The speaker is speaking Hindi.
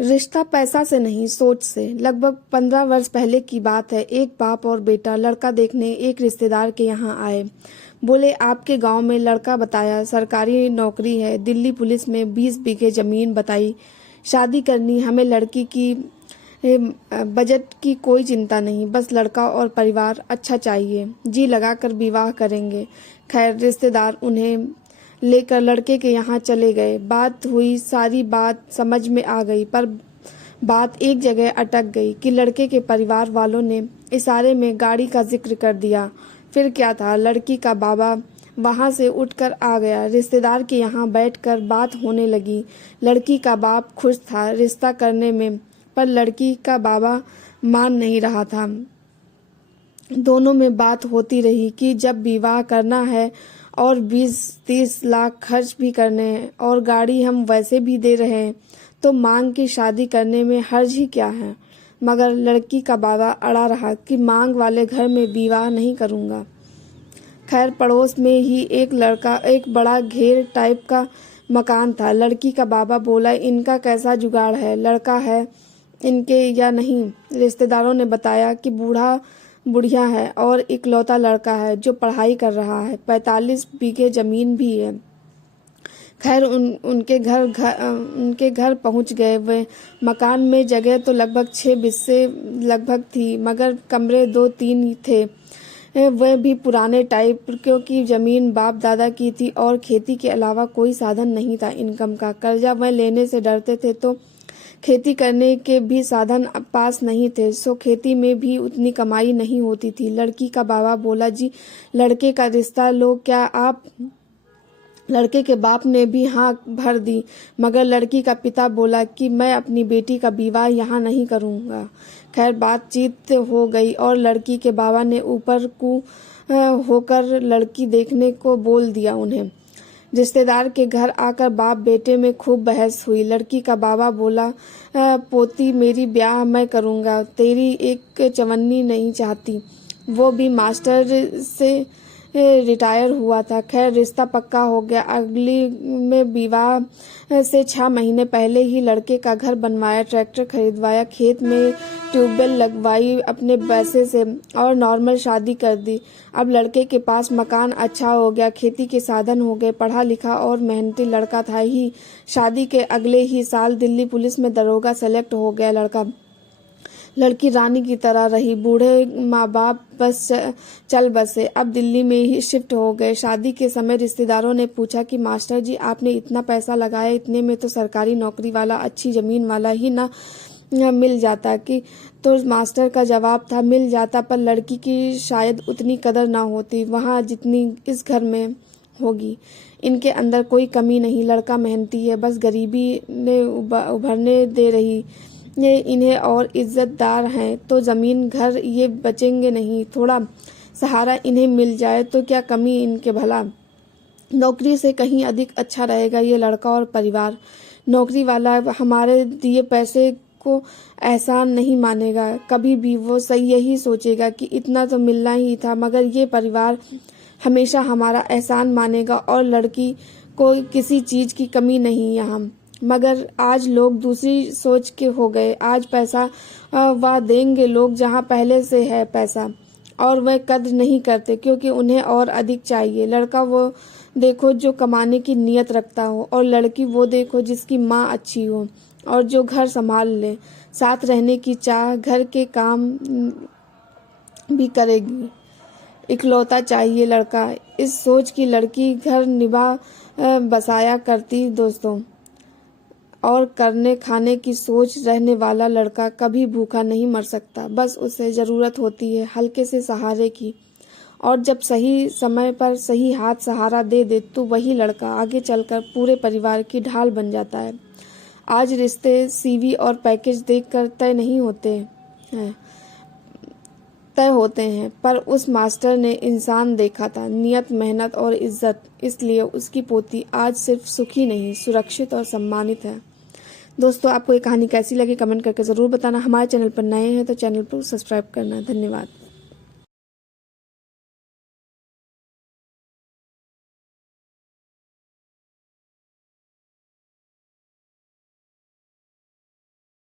रिश्ता पैसा से नहीं, सोच से। लगभग 15 वर्ष पहले की बात है। एक बाप और बेटा लड़का देखने एक रिश्तेदार के यहाँ आए। बोले, आपके गांव में लड़का बताया, सरकारी नौकरी है, दिल्ली पुलिस में 20 बीघे जमीन बताई, शादी करनी, हमें लड़की की बजट की कोई चिंता नहीं, बस लड़का और परिवार अच्छा चाहिए, जी लगाकर विवाह करेंगे। खैर, रिश्तेदार उन्हें लेकर लड़के के यहाँ चले गए। बात हुई, सारी बात समझ में आ गई, पर बात एक जगह अटक गई कि लड़के के परिवार वालों ने इशारे में गाड़ी का जिक्र कर दिया। फिर क्या था, लड़की का बाबा वहाँ से उठकर आ गया। रिश्तेदार के यहाँ बैठकर बात होने लगी। लड़की का बाप खुश था रिश्ता करने में, पर लड़की का बाबा मान नहीं रहा था। दोनों में बात होती रही कि जब विवाह करना है और 20-30 लाख खर्च भी करने हैं और गाड़ी हम वैसे भी दे रहे हैं, तो मांग की शादी करने में हर्ज ही क्या है। मगर लड़की का बाबा अड़ा रहा कि मांग वाले घर में विवाह नहीं करूँगा। खैर, पड़ोस में ही एक बड़ा घेर टाइप का मकान था। लड़की का बाबा बोला, इनका कैसा जुगाड़ है, लड़का है इनके या नहीं। रिश्तेदारों ने बताया कि बुढ़िया है और इकलौता लड़का है जो पढ़ाई कर रहा है, 45 बीघे जमीन भी है। खैर, उनके घर पहुंच गए। वे मकान में जगह तो लगभग 6 बिस्से लगभग थी, मगर कमरे 2-3 ही थे, वह भी पुराने टाइप, क्योंकि जमीन बाप दादा की थी और खेती के अलावा कोई साधन नहीं था इनकम का। कर्जा वह लेने से डरते थे, तो खेती करने के भी साधन पास नहीं थे, सो खेती में भी उतनी कमाई नहीं होती थी। लड़की का बाबा बोला, जी लड़के का रिश्ता लो, क्या आप। लड़के के बाप ने भी हाँ भर दी, मगर लड़की का पिता बोला कि मैं अपनी बेटी का विवाह यहाँ नहीं करूँगा। खैर, बातचीत हो गई और लड़की के बाबा ने ऊपर को होकर लड़की देखने को बोल दिया उन्हें। रिश्तेदार के घर आकर बाप बेटे में खूब बहस हुई। लड़की का बाबा बोला, पोती मेरी ब्याह मैं करूँगा, तेरी एक चवन्नी नहीं चाहती, वो भी मास्टर से रिटायर हुआ था। खैर, रिश्ता पक्का हो गया। अगली में विवाह से 6 महीने पहले ही लड़के का घर बनवाया, ट्रैक्टर खरीदवाया, खेत में ट्यूबवेल लगवाई अपने पैसे से और नॉर्मल शादी कर दी। अब लड़के के पास मकान अच्छा हो गया, खेती के साधन हो गए, पढ़ा लिखा और मेहनती लड़का था ही। शादी के अगले ही साल दिल्ली पुलिस में दरोगा सेलेक्ट हो गया लड़का। लड़की रानी की तरह रही। बूढ़े माँ बाप बस चल बसे, अब दिल्ली में ही शिफ्ट हो गए। शादी के समय रिश्तेदारों ने पूछा कि मास्टर जी, आपने इतना पैसा लगाया, इतने में तो सरकारी नौकरी वाला, अच्छी जमीन वाला ही ना मिल जाता कि। तो मास्टर का जवाब था, मिल जाता, पर लड़की की शायद उतनी कदर ना होती वहाँ जितनी इस घर में होगी। इनके अंदर कोई कमी नहीं, लड़का मेहनती है, बस गरीबी ने उभरने दे रही ये इन्हें और इज्जतदार हैं, तो ज़मीन घर ये बचेंगे नहीं। थोड़ा सहारा इन्हें मिल जाए तो क्या कमी इनके भला। नौकरी से कहीं अधिक अच्छा रहेगा ये लड़का और परिवार। नौकरी वाला हमारे दिए पैसे को एहसान नहीं मानेगा कभी भी, वो सही यही सोचेगा कि इतना तो मिलना ही था, मगर ये परिवार हमेशा हमारा एहसान मानेगा और लड़की को किसी चीज़ की कमी नहीं यहाँ। मगर आज लोग दूसरी सोच के हो गए। आज पैसा वह देंगे लोग जहाँ पहले से है पैसा, और वह कद्र नहीं करते क्योंकि उन्हें और अधिक चाहिए। लड़का वो देखो जो कमाने की नीयत रखता हो, और लड़की वो देखो जिसकी माँ अच्छी हो और जो घर संभाल ले, साथ रहने की चाह, घर के काम भी करेगी। इकलौता चाहिए लड़का, इस सोच की लड़की घर निभा बसाया करती दोस्तों। और करने खाने की सोच रहने वाला लड़का कभी भूखा नहीं मर सकता, बस उसे ज़रूरत होती है हल्के से सहारे की, और जब सही समय पर सही हाथ सहारा दे दे तो वही लड़का आगे चलकर पूरे परिवार की ढाल बन जाता है। आज रिश्ते सीवी और पैकेज देखकर तय होते हैं, पर उस मास्टर ने इंसान देखा था, नियत, मेहनत और इज्जत, इसलिए उसकी पोती आज सिर्फ सुखी नहीं, सुरक्षित और सम्मानित है। दोस्तों, आपको ये कहानी कैसी लगी कमेंट करके ज़रूर बताना। हमारे चैनल पर नए हैं तो चैनल को सब्सक्राइब करना। धन्यवाद।